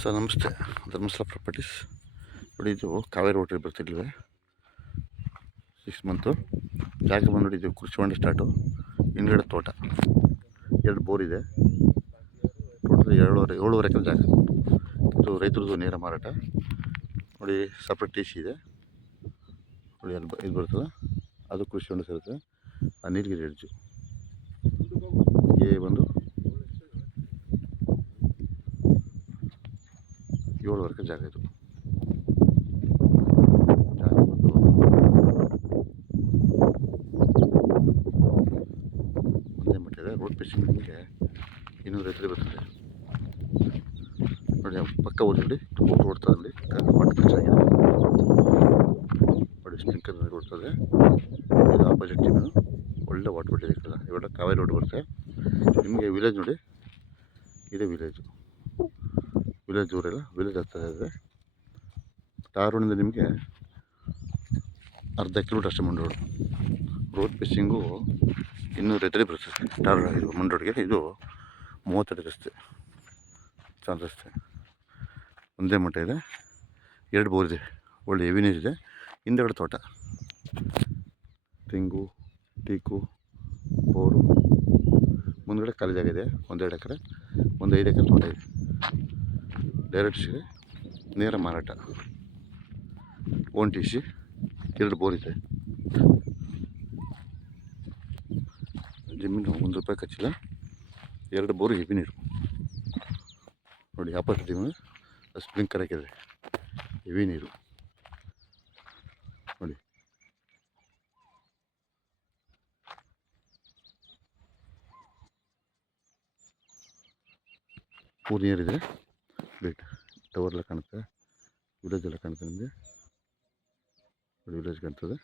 Sir ನಮಸ್ತೆ, Dharmasthala properties. ನೋಡಿ, ಇದು ಕಾವೇರಿ ಹೋಟೆಲ್ ಬರ್ತಿರ್ಲಿವೆ 6 ಮಂತು ಜಾಗ ಬಂದು ನೋಡಿ. ಇದು ಕುರ್ಚಿವಂಡಿ ಸ್ಟಾರ್ಟು, ಹಿಂದ್ಗಡೆ ತೋಟ, 2 ಬೋರ್ ಇದೆ. ಟೋಟಲ್ 7.5 ಎಕರೆ ಜಾಗ. ಇದು ರೈತರದ್ದು ನೇರ ಮಾರಾಟ. ನೋಡಿ, ಸಪ್ರೇಟ್ ಟಿ ಸಿ ಇದೆ ನೋಡಿ. ಅಲ್ಲಿ ಇದು ಬರ್ತದೆ, ಅದು ಕುರ್ಚಿವಂಡಿ ಸೇರುತ್ತೆ. ಆ ನೀಲಗಿರಿ ಎಡ್ಜು ಬಂದು 7 ಎಕರೆ ಜಾಗ. ಇದು ಜಾಗ ಬಂದು ಒಂದೇ ಮಟ್ಟಿದೆ. ರೋಡ್ ಪೇಸಿಂಗ್ ನಿಮಗೆ 200 ಎಕರೆ ಬರ್ತದೆ ನೋಡಿ. ಪಕ್ಕ ಓದಿ ನೋಡಿ, ಓಡ್ತದೆ ನೋಡಿ. ವಾಟರ್ ಚೆನ್ನಾಗಿದೆ ನೋಡಿ. ಸ್ಪ್ರಿಂಕರ್ ನೀರು ಓಡ್ತದೆ. ಇದು ಆಪೋಸಿಟ್ ಟೀಮು ಒಳ್ಳೆ ವಾಟರ್ ಬಿಟ್ಟಿದೆ. ಇವೆಲ್ಲ ಕಾವೇರಿ ರೋಡ್ ಬರುತ್ತೆ ನಿಮಗೆ. ವಿಲೇಜ್ ನೋಡಿ, ಇದೇ ವಿಲೇಜು. ವಿಲೇಜ್ ಊರೆಲ್ಲ ವಿಲೇಜ್ ಆಗ್ತಾ ಇದೆ. ಟಾರ್ ರೋಡಿಂದ ನಿಮಗೆ ಅರ್ಧ ಕಿಲೋಮೀಟರ್ ಅಷ್ಟೇ ಮಂಡ್ ರೋಡ್. ರೋಡ್ ಪೇಸಿಂಗು 200 ಎಕರೆ ಬರ್ತದೆ. ಟಾರ್ ಇದು ಮಂಡ್ ರೋಡ್ಗೆ. ಇದು 30 ಅಡಿ ರಸ್ತೆ, ಚಾಲ್ ರಸ್ತೆ, ಒಂದೇ ಮಟ್ಟ ಇದೆ. 2 ಬೋರ್ ಇದೆ, ಒಳ್ಳೆ ಹೆವಿ ನೀರಿದೆ. ಹಿಂದೆಗಡೆ ತೋಟ, ತೆಂಗು, ಟೀಕು, ಬೋರು. ಮುಂದ್ಗಡೆ ಖಾಲಿ ಜಾಗ ಇದೆ, 1-2 ಎಕರೆ, 5 ಎಕರೆ ತೋಟ ಇದೆ. ಡೈರೆಕ್ಟ್ ಸಿಗೆ ನೇರ ಮಾರಾಟ. ಓನ್ ಟಿ ಸಿ, 2 ಬೋರ್ ಇದೆ. ಜಮೀನು 1 ರೂಪಾಯಿ ಖರ್ಚಿಲ್ಲ. 2 ಬೋರ್ ಹೆವಿ ನೀರು ನೋಡಿ. ಆಪೋಸಿಟ್ ಸ್ಪ್ರಿಂಕರ್ ಹಾಕಿದೆ, ಹೆವಿ ನೀರು ನೋಡಿ. ಪೂರ್ ನೀರಿದೆ. ಟವರ್ ಎಲ್ಲ ಕಾಣುತ್ತೆ, ವಿಲೇಜ್ ಎಲ್ಲ ಕಾಣುತ್ತೆ ನಿಮಗೆ. ವಿಲೇಜ್ ಕಾಣ್ತದೆ.